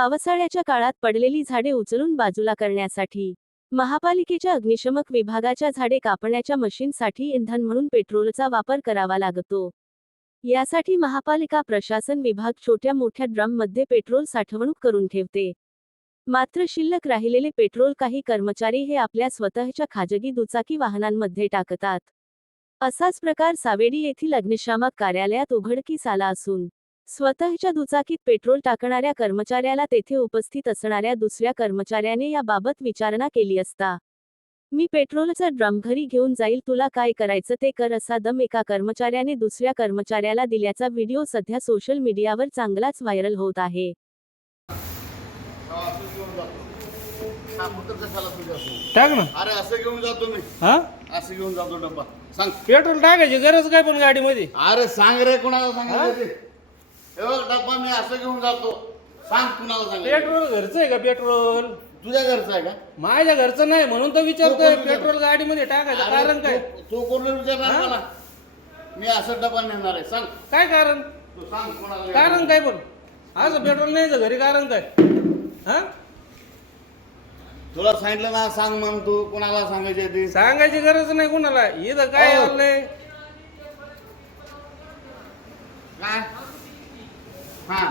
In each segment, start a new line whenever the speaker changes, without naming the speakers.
पावसाळ्याच्या काळात पडलेली झाडे उचलून बाजूला करण्यासाठी महापालिकेच्या अग्निशमक विभागाच्या झाडे कापण्याच्या मशीनसाठी इंधन म्हणून पेट्रोलचा वापर करावा लागतो। यासाठी महापालिका प्रशासन विभाग छोट्या मोठ्या ड्रममध्ये पेट्रोल साठवणूक करून ठेवते। मात्र शिल्लक राहिलेले पेट्रोल काही कर्मचारी हे आपल्या स्वतःच्या खाजगी दुचाकी वाहनांमध्ये टाकतात। असाच प्रकार सावेडी येथील अग्निशामक कार्यालयात उघडकीस आला असून स्वतःच्या दुचाकीत पेट्रोल टाकणाऱ्या कर्मचाऱ्याला तेथे उपस्थित असणाऱ्या दुसऱ्या कर्मचाऱ्याने याबाबत विचारणा केली असता मी पेट्रोलचा ड्रम घरी घेऊन जाईल, तुला काय करायचं ते कर, असा दम एका कर्मचाऱ्याने दुसऱ्या कर्मचाऱ्याला दिल्याचा व्हिडिओ सध्या सोशल मीडियावर चांगलाच व्हायरल होत आहे।
टाक ना।
अरे असं घेऊन जातो मी,
हा
असं घेऊन जातो डब्बा। सांग
पेट्रोल टाकायची गरज काय पण गाडीमध्ये?
अरे सांग रे, कुणाला सांगायचं ते? हे बघ डब्बा मी असं घेऊन जातो, सांग कुणाला सांगायचं?
पेट्रोल घरचं आहे का? पेट्रोल
तुझ्या घरचं आहे का?
माझ्या घरचं नाही म्हणून तर विचारतोय।
कोण
पेट्रोल गाडीमध्ये टाकायचं कारण
अरे
काय?
तू कोणाला विचारणार मला? मी असं डब्बा नेणार आहे, सांग
काय कारण?
तू सांग कोणाला
कारण काय पण असं पेट्रोल नाही घरी कारण काय? हा
तुला सांगितलं ना, सांग मग तू कोणाला सांगायचे ते?
सांगायची गरज नाही कुणाला। इथं काय
हो.
आलंय?
काय? हा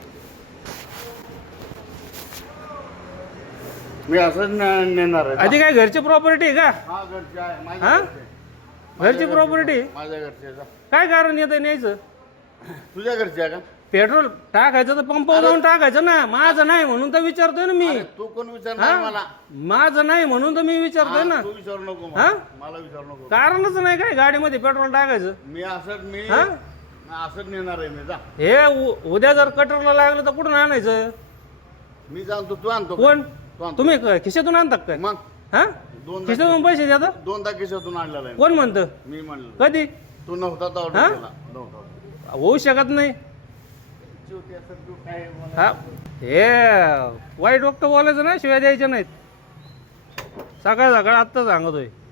मी असं नेणार आहे।
आधी काय घरची प्रॉपर्टी आहे का?
हा घरचे आहे,
हा?
माझ्या घरचे.
घरची प्रॉपर्टी
माझ्या घरचे आहे का?
काय कारण येतं न्यायचं?
तुझ्या घरचे आहे का?
पेट्रोल टाकायचं तर पंपावर जाऊन टाकायचं ना। माझं नाही म्हणून तर विचारतोय ना मी।
अरे तू कोण विचारणार
हा?
मला?
माझं नाही म्हणून तर मी विचारतोय ना।
तू विचारू नको
हा?
मला विचारू नको।
कारणच नाही काय गाडीमध्ये पेट्रोल टाकायचं?
मी
हा?
असंच नेणार आहे मी जा।
हे उद्या जर कटरला लागलं तर कुठून आणायचं?
मी जाणतो, तू आणतो का?
कोण?
तू आणतो.
तुम्ही खिशातून आणतात काय?
मग
हा?
दोनदा
खिशातून पैसे द्या?
दोनदा खिशातून आणलेला आहे
कोण म्हणतं?
मी म्हणलं
कधी?
तू नव्हता तर
हा?
ऑर्डर केला नव्हता।
होऊ शकत नाही।
शेवटी असं तू काय मला-
हा हे वाईट वक्त बोलायचं ना, शिवाय द्यायच्या नाहीत। सकाळ सकाळ आत्ता सांगतोय।